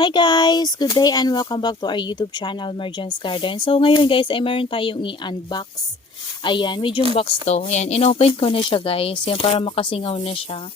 Hi guys! Good day and welcome back to our YouTube channel, Mergence Garden. So ngayon guys ay meron tayong i-unbox. Ayan, medium box to. Ayan, inopen ko na siya guys. Yan, para makasingaw na siya.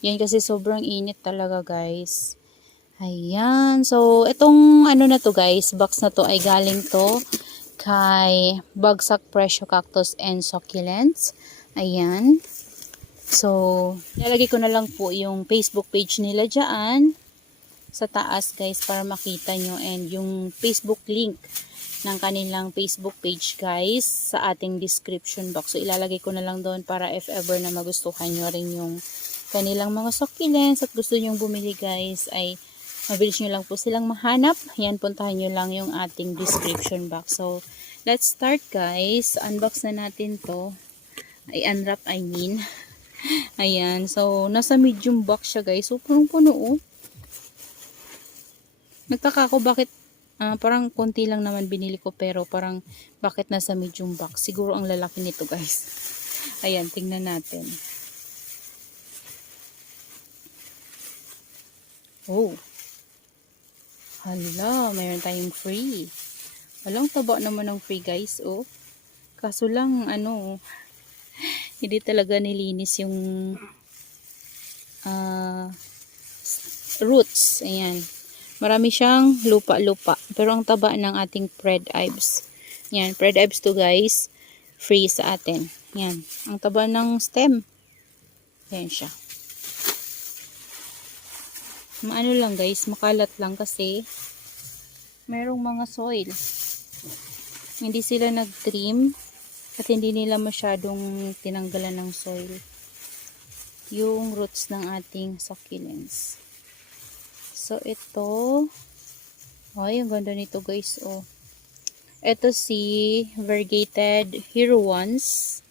Yan kasi sobrang init talaga guys. Ayan, so itong ano na to guys, box na to ay galing to kay Bagsak Presyo Cactus and Succulents. Ayan. So, lalagay ko na lang po yung Facebook page nila dyan sa taas guys para makita nyo, and yung Facebook link ng kanilang Facebook page guys sa ating description box. So ilalagay ko na lang doon para if ever na magustuhan nyo rin yung kanilang mga succulents at gusto nyong bumili guys ay mabilis nyo lang po silang mahanap. Yan, puntahan nyo lang yung ating description box. So let's start guys. Unbox na natin to. Ay unwrap I mean. Ayan, so nasa medium box siya guys. So punong-puno oh. Nagtaka ako bakit parang konti lang naman binili ko pero parang bakit nasa medium box. Siguro ang lalaki nito guys. Ayan, tingnan natin. Oh. Hala, mayroon tayong free. Walang taba naman ng free guys. Oh. Kaso lang hindi talaga nilinis yung roots. Ayan. Marami siyang lupa-lupa. Pero ang taba ng ating Red Ives. Yan, Red Ives to guys. Free sa atin. Yan. Ang taba ng stem. Yan siya. Maano lang guys, makalat lang kasi merong mga soil. Hindi sila nag-trim at hindi nila masyadong tinanggalan ng soil yung roots ng ating succulents. So, ito. Ay, ang ganda nito guys. Oh. Ito si variegated Hero Ones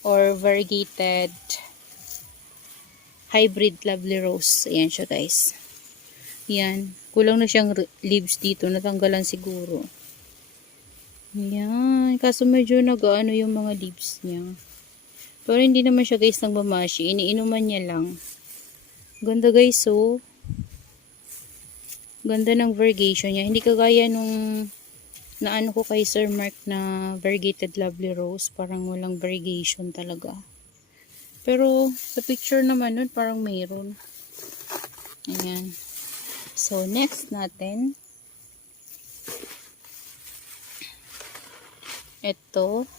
or variegated hybrid lovely rose. Ayan siya guys. Yan. Kulang na siyang leaves dito. Natanggalan siguro. Ayan. Kaso medyo nag-ano yung mga leaves niya. Pero hindi naman siya guys nang mamashi. Iniinuman niya lang. Ganda guys oh. Ganda ng variegation niya. Hindi kagaya nung naano ko kay Sir Mark na variegated lovely rose. Parang walang variegation talaga. Pero sa picture naman nun parang mayroon. Ayan. So next natin. Ito.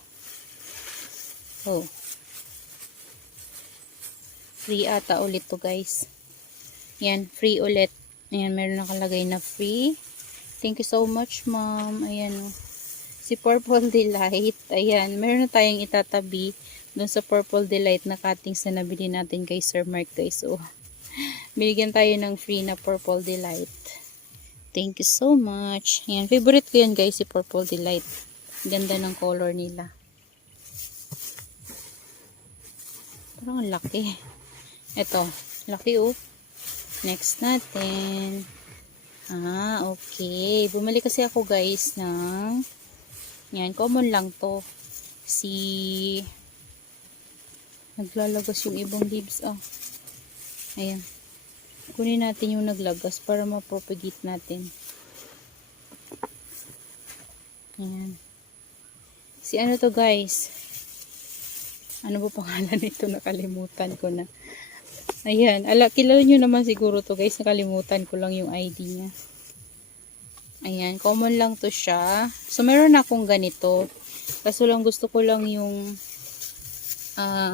Oh. Free ata ulit to guys. Yan. Free ulit. Ayan, meron nakalagay na free. Thank you so much, ma'am. Ayan, oh. Si Purple Delight. Ayan, meron na tayong itatabi dun sa Purple Delight na cuttings na nabili natin kay Sir Mark, guys. So, binigyan tayo ng free na Purple Delight. Thank you so much. Ayan, favorite ko yan, guys, si Purple Delight. Ganda ng color nila. Parang ang laki. Ito, laki, oh. Next natin. Okay. Bumili kasi ako guys ng yan, common lang to. Naglalagas yung ibang leaves. Ayan. Kunin natin yung naglagas para ma-propagate natin. Ayan. Si ano to guys? Ano ba pangalan nito? Nakalimutan ko na. Ayan, kilala nyo naman siguro to guys, nakalimutan ko lang yung ID niya. Ayan, common lang to siya. So, meron akong ganito. Kaso lang gusto ko lang yung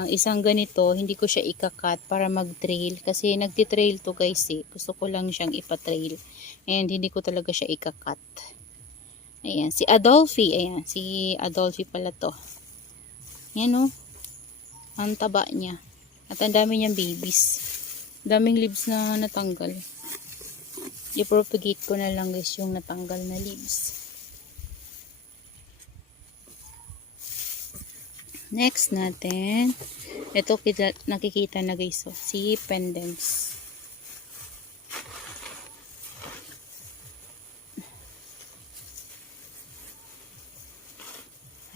isang ganito, hindi ko siya ikakat para mag-trail. Kasi nagtitrail to guys eh. Gusto ko lang siyang ipatrail. And hindi ko talaga siya ikakat. Ayan, si Adolphi. Ayan, si Adolphi pala to. Ayan oh. Ang taba niya. At ang dami niyang babies. Daming leaves na natanggal. I-propagate ko na lang guys yung natanggal na leaves. Next natin. Ito nakikita na guys. So, si Pendants.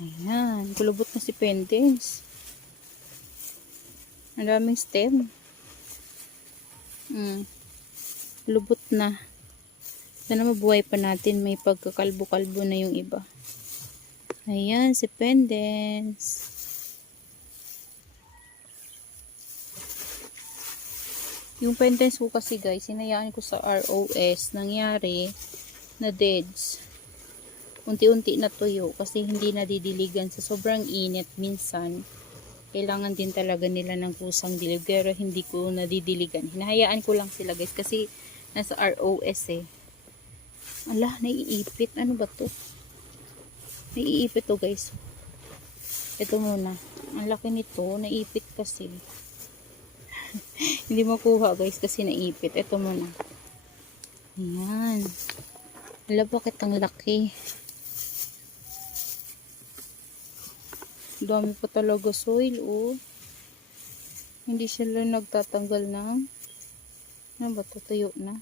Ayan. Kulubot na si Pendants. Ang daming stem. Lubot na. Sana mabuhay pa natin. May pagkakalbo-kalbo na yung iba. Ayan, si Pendants. Yung Pendants ko kasi guys, hinayaan ko sa ROS. Nangyari na deads. Unti-unti na tuyo kasi hindi nadidiligan sa sobrang init minsan. Kailangan din talaga nila ng kusang dilig pero hindi ko nadidiligan. Hinahayaan ko lang sila guys kasi nasa ROS eh. Ala, naiipit. Ano ba to? Naiipit to guys. Ito muna. Ang laki nito. Naiipit kasi. Hindi makuha guys kasi naipit. Ito muna. Ayan. Ala, bakit ang laki? Dami pa talaga soil, oh. Hindi sila nagtatanggal ng ano ba to? Tuyo na.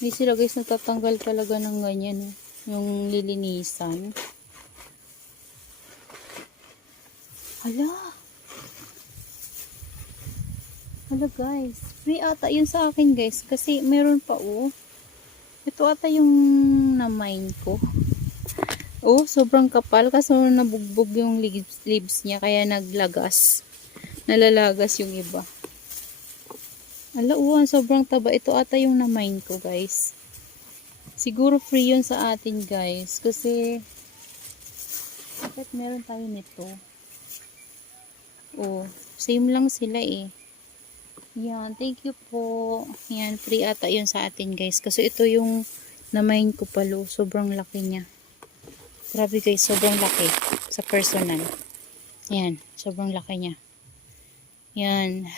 Hindi sila guys nagtatanggal talaga ng ganyan, oh. Yung lilinisan. Hala. Hala guys. Free ata yun sa akin guys. Kasi meron pa, oh. Ito ata yung na-mine ko. Oh, sobrang kapal kasi nabugbog yung leaves niya kaya naglagas. Nalalagas yung iba. Ala, sobrang taba. Ito ata yung na-mine ko, guys. Siguro free yun sa atin, guys. Kasi bakit meron tayo nito? Oh, same lang sila eh. Yan, thank you po. Yan, free ata yun sa atin, guys. Kasi ito yung na-mine ko palo. Sobrang laki niya. Grabe guys, sobrang laki sa personal. Yan, sobrang laki niya. Yan.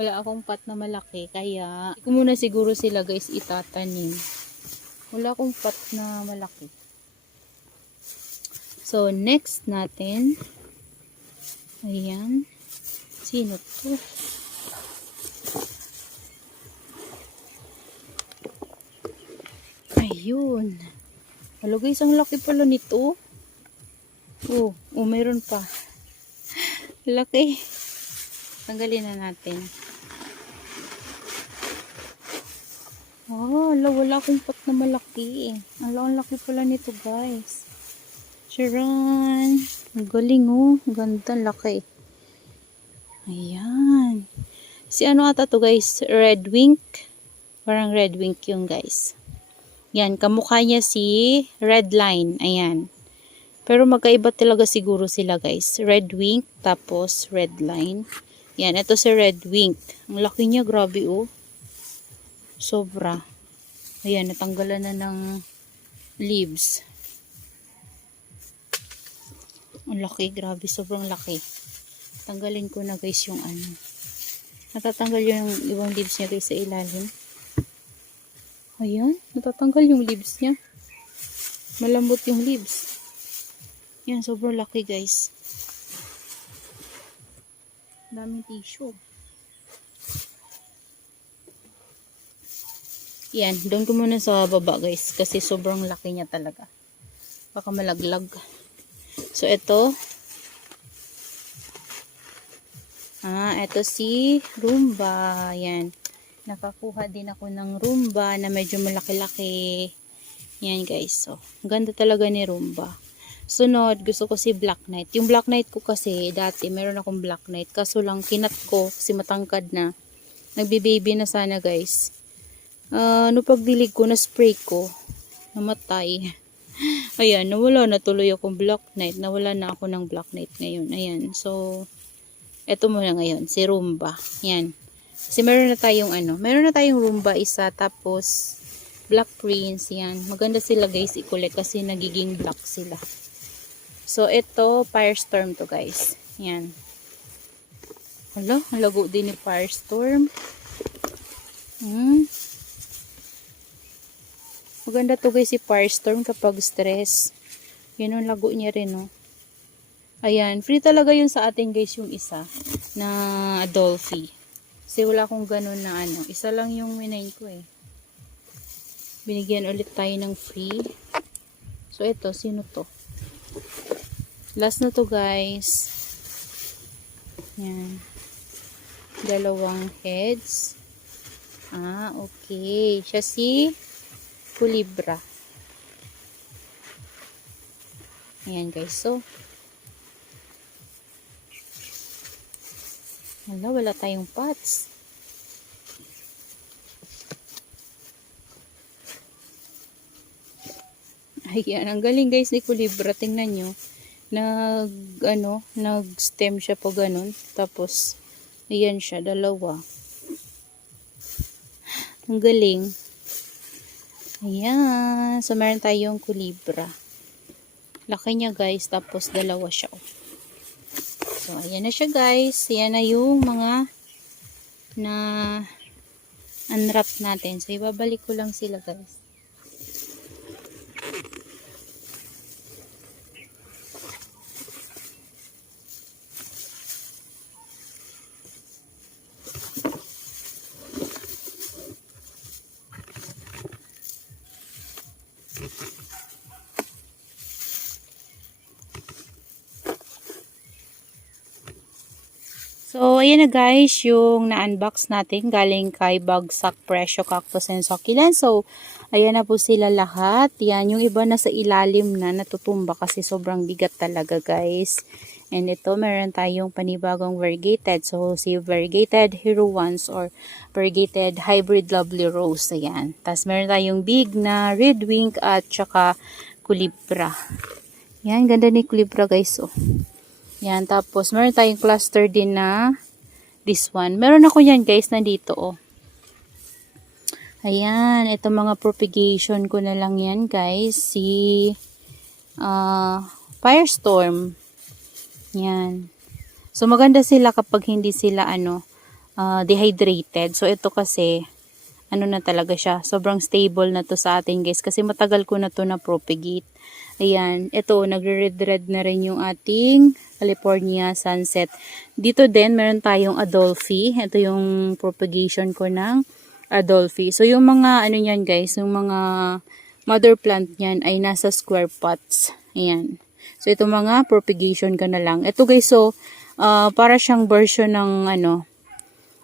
Wala akong pot na malaki, kaya ko muna siguro sila guys itatanim. Wala akong pot na malaki. So, next natin. Ayan. Sino to? Ayun. Hello guys, ang laki pala nito. Oh, mayroon pa. Laki. Tanggalin na natin. Oh, wala akong pot na malaki. Ang laki pala nito guys. Charan. Ang galing oh. Ganda, laki. Ayan. Si ano ata to guys? Red wink. Parang red wink yung guys. Yan, kamukha niya si Red Line. Ayan. Pero magkaiba talaga siguro sila guys. Red Wink, tapos Red Line. Yan, ito si Red Wink. Ang laki niya, grabe oh. Sobra. Ayan, natanggalan na ng leaves. Ang laki, grabe. Sobrang laki. Tanggalin ko na guys yung ano. Natatanggal yung ibang leaves niya guys sa ilalim. Ayan, natatanggal yung leaves niya. Malambot yung leaves. Yan, sobrang laki guys. Daming tissue. Yan, doon ko muna sa baba guys. Kasi sobrang laki niya talaga. Baka malaglag. So, ito. Ito si Roomba. Yan. Nakakuha din ako ng Roomba na medyo malaki-laki. Yan guys. So, ganda talaga ni Roomba. Sunod, gusto ko si Black Knight. Yung Black Knight ko kasi, dati meron akong Black Knight. Kaso lang, kinat ko kasi matangkad na. Nagbe-baby na sana guys. Pagdilig ko, na-spray ko. Namatay. Ayan, nawala na tuloy akong Black Knight. Nawala na ako ng Black Knight ngayon. Ayan, so, eto muna ngayon, si Roomba. Yan. Kasi meron na tayong Roomba isa, tapos Black Prince, yan. Maganda sila guys i-collect kasi nagiging black sila. So, ito, Firestorm to guys. Yan. Hala, lago din ni Firestorm. Maganda to guys si Firestorm kapag stress. Yan ang lago niya rin, no. Ayan, free talaga yun sa atin guys yung isa na Dolphy. Kasi wala akong ganun na ano. Isa lang yung minain ko eh. Binigyan ulit tayo ng free. So ito, sino to? Last na to guys. Yan. Dalawang heads. Okay. Siya si Kulibra. Ayan guys. So, wala tayong pots. Ayan, ang galing guys ni Kulibra. Tingnan nyo. Nag-stem siya po ganun. Tapos, ayan siya, dalawa. Ang galing. Ayan. So, meron tayong Kulibra. Laki niya guys. Tapos, dalawa siya. So, ayan na siya guys. Ayan na yung mga na unwrap natin. So, ibabalik ko lang sila guys. So, ayan na guys, yung na-unbox natin galing kay Bagsak Presyo Cactus and Succulent. So, ayan na po sila lahat. Yan, yung iba na sa ilalim na natutumba kasi sobrang bigat talaga guys. And ito, meron tayong panibagong variegated. So, si variegated Hero Ones or variegated Hybrid Lovely Rose. Ayan. Tapos, meron tayong big na Red Wing at saka Kulibra. Yan, ganda ni Kulibra guys. Oh. Yan, tapos meron tayong cluster din na this one. Meron ako yan guys, nandito oh. Ayan, ito mga propagation ko na lang yan guys. Si Firestorm. Yan. So maganda sila kapag hindi sila dehydrated. So ito kasi na talaga siya. Sobrang stable na to sa atin guys kasi matagal ko na to na propagate. Ayan, ito nagre-red na rin yung ating California Sunset. Dito din meron tayong Adolphi. Ito yung propagation ko ng Adolphi. So yung mga niyan guys, yung mga mother plant niyan ay nasa square pots. Ayan. So ito mga propagation ka na lang. Ito guys, so para siyang version ng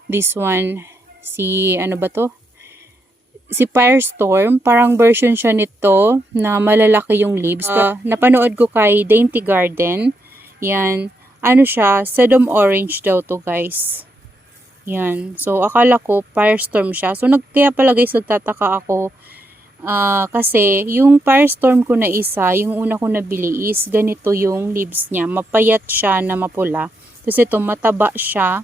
this one, si ba to? Si Firestorm, parang version siya nito na malalaki yung leaves. Napanood ko kay Dainty Garden. Yan. Siya, sedum orange daw to guys. Yan. So, akala ko Firestorm siya. So, kaya pala guys, nagtataka ako. Kasi, yung Firestorm ko na isa, yung una ko nabili is, ganito yung leaves niya. Mapayat siya na mapula. Kasi ito, mataba siya.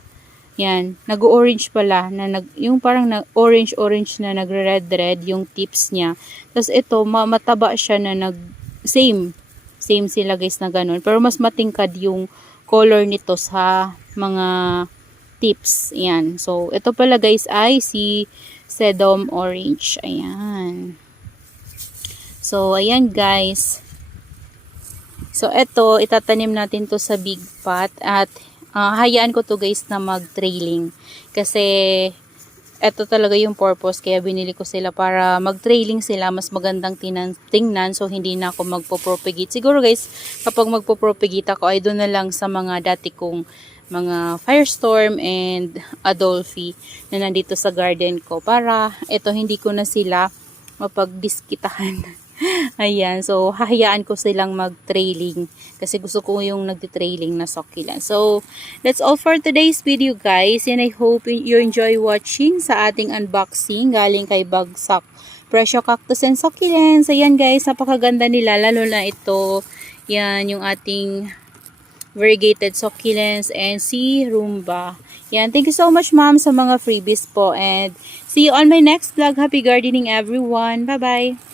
Yan, nag-orange pala, yung parang orange na nagre-red yung tips niya. Tapos ito, mataba siya na same sila guys na ganun. Pero mas matingkad yung color nito sa mga tips. Yan, so ito pala guys ay si sedum orange. Ayan. So, ayan guys. So, ito, itatanim natin to sa big pot at hayaan ko to guys na mag-trailing. Kasi, ito talaga yung purpose. Kaya binili ko sila para mag-trailing sila. Mas magandang tingnan. So, hindi na ako magpo-propagate. Siguro guys, kapag magpo-propagate ako, ay doon na lang sa mga dati kong mga Firestorm and Adolphi na nandito sa garden ko. Para, ito, hindi ko na sila mapagdiskitahan. Ayan, so hahayaan ko silang mag-trailing kasi gusto ko yung nagti-trailing na succulent. So, that's all for today's video guys, and I hope you enjoy watching sa ating unboxing galing kay Bagsak Presyo Cactus and Succulents. Ayan guys, napakaganda nila, lalo na ito, yan yung ating variegated succulents and si Rumba. Yan, thank you so much ma'am sa mga freebies po, and see you on my next vlog. Happy gardening everyone. Bye bye.